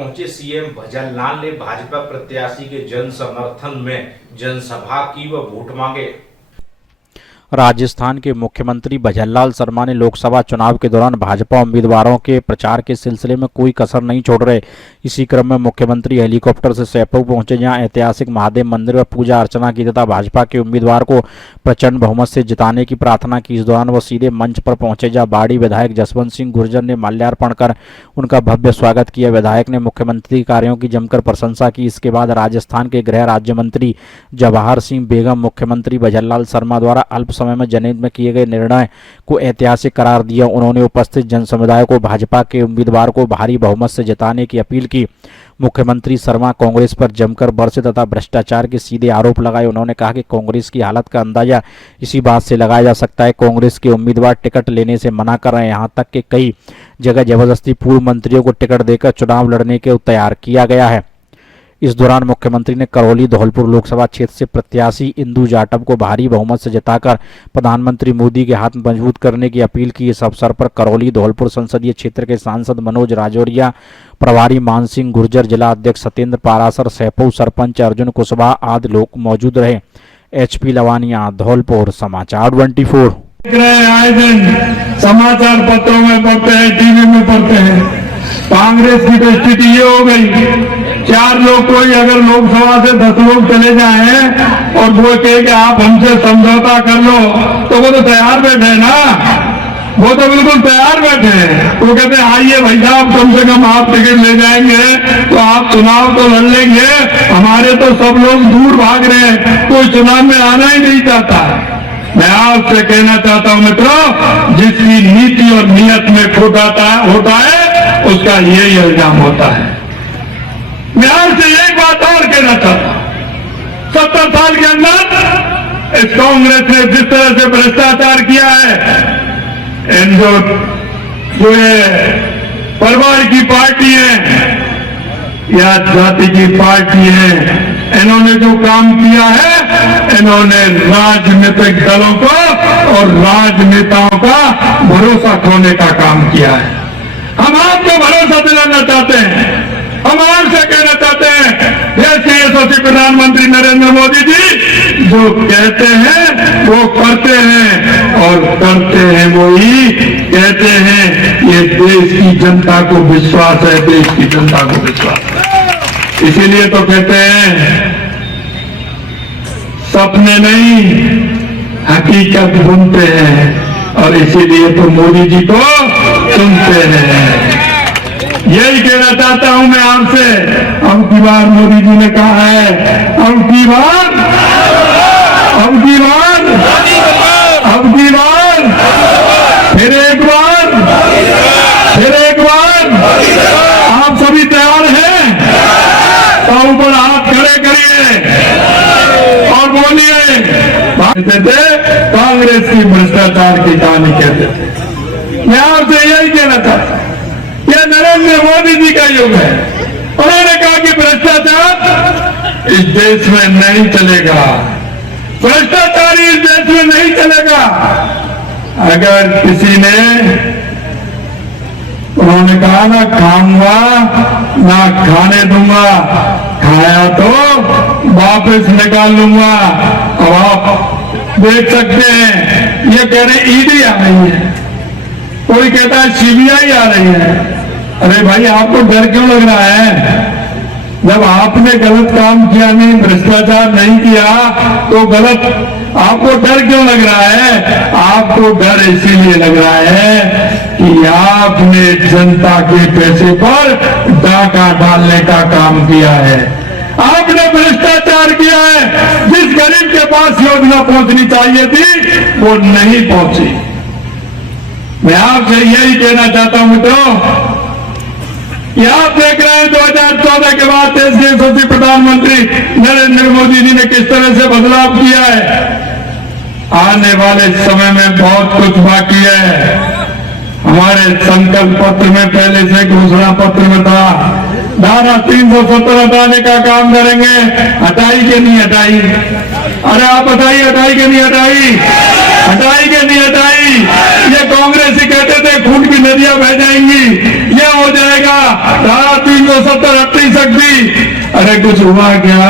पहुंचे सीएम भजनलाल ने भाजपा प्रत्याशी के जन समर्थन में जनसभा की व वोट मांगे। राजस्थान के मुख्यमंत्री भजनलाल शर्मा ने लोकसभा चुनाव के दौरान भाजपा उम्मीदवारों के प्रचार के सिलसिले में कोई कसर नहीं छोड़ रहे। इसी क्रम में मुख्यमंत्री हेलीकॉप्टर से सैपऊ पहुंचे, जहां ऐतिहासिक महादेव मंदिर में पूजा अर्चना की तथा भाजपा के उम्मीदवार को प्रचंड बहुमत से जिताने की प्रार्थना की। इस दौरान वो सीधे मंच पर पहुंचे, जहाँ बाड़ी विधायक जसवंत सिंह गुर्जर ने माल्यार्पण कर उनका भव्य स्वागत किया। विधायक ने मुख्यमंत्री कार्यों की जमकर प्रशंसा की। इसके बाद राजस्थान के गृह राज्य मंत्री जवाहर सिंह बेगम मुख्यमंत्री भजनलाल शर्मा द्वारा अल्प समय में जनहित में किए गए निर्णय को ऐतिहासिक करार दिया। उन्होंने उपस्थित जन समुदाय को भाजपा के उम्मीदवार को भारी बहुमत से जिताने की अपील की। मुख्यमंत्री शर्मा कांग्रेस पर जमकर बरसे तथा भ्रष्टाचार के सीधे आरोप लगाए। उन्होंने कहा कि कांग्रेस की हालत का अंदाजा इसी बात से लगाया जा सकता है, कांग्रेस के उम्मीदवार टिकट लेने से मना कर रहे हैं। यहाँ तक कि कई जगह जबरदस्ती पूर्व मंत्रियों को टिकट देकर चुनाव लड़ने के तैयार किया गया है। इस दौरान मुख्यमंत्री ने करौली धौलपुर लोकसभा क्षेत्र से प्रत्याशी इंदु जाटव को भारी बहुमत से जिताकर प्रधानमंत्री मोदी के हाथ मजबूत करने की अपील की। इस अवसर पर करौली धौलपुर संसदीय क्षेत्र के सांसद मनोज राजौरिया, प्रभारी मान सिंह गुर्जर, जिला अध्यक्ष सत्येंद्र पारासर, सैपऊ सरपंच अर्जुन कुशवाहा आदि लोग मौजूद रहे। HP लवानिया, धौलपुर, समाचार 24। आए दिन समाचार पत्रों में पढ़ते हैं, टीवी में पढ़ते हैं, कांग्रेस की तो स्थिति ये हो गई, 4 लोग कोई अगर लोकसभा से 10 लोग चले जाएं और वो कहे कि आप हमसे समझौता कर लो, तो वो तो तैयार बैठे ना, वो तो बिल्कुल तैयार बैठे हैं। वो कहते हैं आइए भाई साहब, कम से कम आप टिकट ले जाएंगे तो आप चुनाव तो लड़ लेंगे, हमारे तो सब लोग दूर भाग रहे हैं, कोई चुनाव में आना ही नहीं चाहता। मैं आपसे कहना चाहता हूं मित्रों, जिसकी नीति और नियत में खोट होता है उसका यही इल्जाम होता है। मैं आपसे एक बात और कहना चाहता हूं, 70 साल के अंदर इस कांग्रेस ने जिस तरह से भ्रष्टाचार किया है, इन जो ये परिवार की पार्टी है या जाति की पार्टी है, इन्होंने जो काम किया है, इन्होंने राजनीतिक दलों को और राजनेताओं का भरोसा खोने का काम किया है। हम आपको भरोसा दिलाना चाहते हैं, हम आपसे कहना चाहते हैं, जैसे यशस्वी प्रधानमंत्री नरेंद्र मोदी जी जो कहते हैं वो करते हैं और करते हैं वही कहते हैं। ये देश की जनता को विश्वास है, देश की जनता को विश्वास है। इसीलिए तो कहते हैं सपने नहीं हकीकत बुनते हैं, और इसीलिए तो मोदी जी को सुनते हैं। यही कहना चाहता हूं मैं आपसे। अब की बार मोदी जी ने कहा है, अब की बार फिर एक बार आप सभी तैयार हैं तो ऊपर हाथ खड़े करिए और बोलिए, कांग्रेस की भ्रष्टाचार की कहानी कहते थे। मैं आपसे यही कहना चाहता हूं, यह नरेंद्र मोदी जी का युग है। उन्होंने कहा कि भ्रष्टाचार इस देश में नहीं चलेगा, भ्रष्टाचारी इस देश में नहीं चलेगा। अगर किसी ने, उन्होंने कहा ना खाऊंगा ना खाने दूंगा, खाया तो वापस निकाल लूंगा। अब आप देख सकते हैं, ये कह रहे ईडी आ रही है, कोई कहता है CBI आ रही है। अरे भाई आपको डर क्यों लग रहा है? जब आपने गलत काम किया नहीं, भ्रष्टाचार नहीं किया तो गलत, आपको डर क्यों लग रहा है? आपको डर इसीलिए लग रहा है कि आपने जनता के पैसे पर डाका डालने का काम किया है, आपने भ्रष्टाचार किया है। जिस गरीब के पास योजना पहुंचनी चाहिए थी वो नहीं पहुंची। मैं आपसे यही कहना चाहता हूं मित्रों, कि आप देख रहे हैं 2014 के बाद देश के यशस्वी प्रधानमंत्री नरेंद्र मोदी जी ने किस तरह से बदलाव किया है। आने वाले समय में बहुत कुछ बाकी है। हमारे संकल्प पत्र में पहले से घोषणा पत्र में था, धारा 370 हटाने का काम करेंगे। हटाई के नहीं हटाई? अरे आप बताइए, हटाई के नहीं हटाई? हटाई के नहीं हटाई? ये कांग्रेसी कहते थे खून की नदियां बह जाएंगी, ये हो जाएगा, धारा 370 हट नहीं सकती। अरे कुछ हुआ क्या?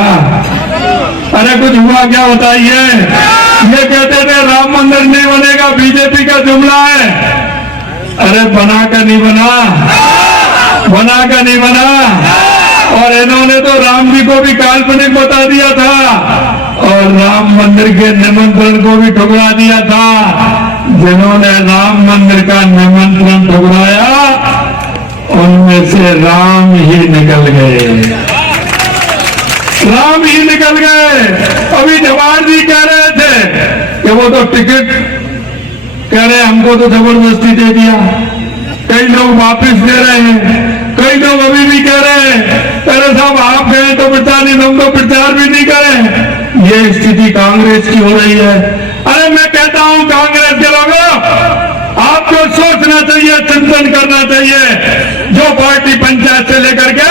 अरे कुछ हुआ क्या बताइए? ये कहते थे राम मंदिर नहीं बनेगा, बीजेपी का जुमला है। अरे बना का नहीं बना, बना का नहीं बना। और इन्होंने तो राम जी को भी काल्पनिक बता दिया था और राम मंदिर के निमंत्रण को भी ठुकरा दिया था। जिन्होंने राम मंदिर का निमंत्रण ठुकराया उनमें से राम ही निकल गए, राम ही निकल गए। अभी जवाहर जी कह रहे थे कि वो तो टिकट कह रहे हमको तो जबरदस्ती दे दिया, कई लोग वापस दे रहे हैं, कई लोग अभी भी कह रहे हैं अरे साहब आप गए तो प्रचार नहीं, हम तो प्रचार भी नहीं करें। ये स्थिति कांग्रेस की हो रही है। अरे मैं कहता हूं कांग्रेस के लोगों, आपको सोचना चाहिए, चिंतन करना चाहिए। जो पार्टी पंचायत से लेकर के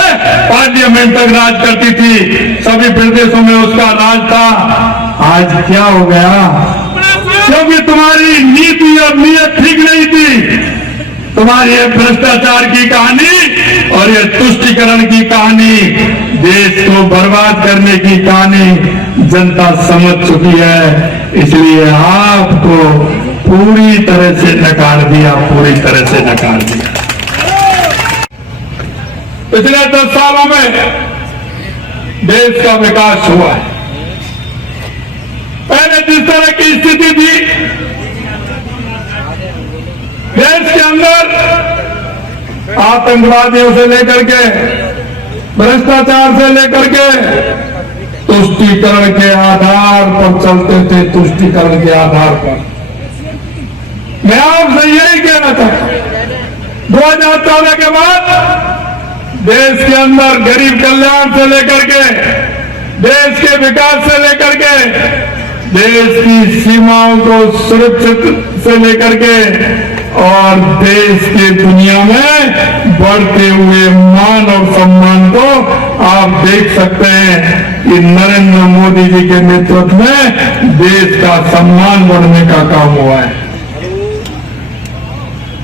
पार्लियामेंट तक राज करती थी, सभी प्रदेशों में उसका राज था, आज क्या हो गया? क्योंकि तुम्हारी नीति और नीयत ठीक नहीं थी। तुम्हारी ये भ्रष्टाचार की कहानी और ये तुष्टीकरण की कहानी, देश को बर्बाद करने की कहानी जनता समझ चुकी है। इसलिए आपको पूरी तरह से नकार दिया, पूरी तरह से नकार दिया। पिछले 10 सालों में देश का विकास हुआ है। पहले जिस तरह की स्थिति थी देश के अंदर, आतंकवादियों से लेकर के, भ्रष्टाचार से लेकर के, तुष्टीकरण के आधार पर चलते थे, तुष्टीकरण के आधार पर। मैं आपसे यही कहना चाहता हूं 2014 के बाद देश के अंदर गरीब कल्याण से लेकर के, देश के विकास से लेकर के, देश की सीमाओं को सुरक्षित से लेकर के और देश के दुनिया में बढ़ते हुए मान और सम्मान को आप देख सकते हैं कि नरेंद्र मोदी जी के नेतृत्व में देश का सम्मान बढ़ने का काम हुआ है।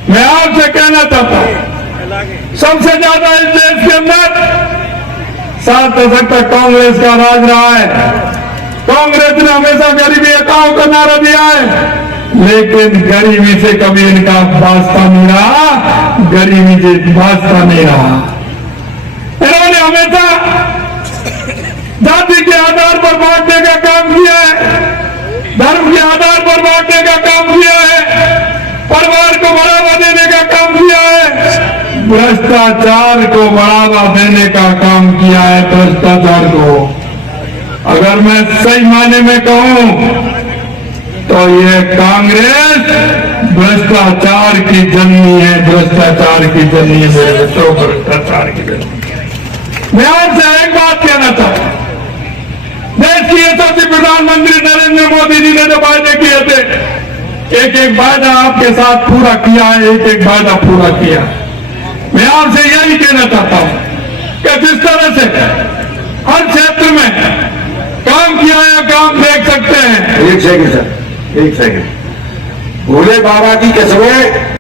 मैं आपसे कहना चाहता हूं सबसे ज्यादा इस देश के अंदर 7 दशक तक कांग्रेस का राज रहा है। कांग्रेस ने हमेशा गरीबी हटाओ का नारा दिया है, लेकिन गरीबी से कभी इनका वास्ता नहीं रहा, गरीबी से वास्ता नहीं रहा। इन्होंने हमेशा जाति के आधार पर बांटने का काम किया है, धर्म के आधार पर बांटने का काम किया है, परिवार को बढ़ावा देने का काम किया है, भ्रष्टाचार को बढ़ावा देने का काम किया है, भ्रष्टाचार को। अगर मैं सही मायने में कहूं तो ये कांग्रेस भ्रष्टाचार की जननी है, भ्रष्टाचार की जननी है, मेरे मित्रों, भ्रष्टाचार की जननी। मैं आपसे एक बात कहना चाहता हूं, देश के यशस्वी प्रधानमंत्री नरेंद्र मोदी जी ने जो वायदे किए थे, एक एक वायदा आपके साथ पूरा किया है, एक एक वायदा पूरा किया। मैं आपसे यही कहना चाहता हूं कि जिस तरह से हर क्षेत्र में काम किया है, काम देख सकते हैं। एक सेकंड सर, एक सेकंड। भोले बाबा जी के समय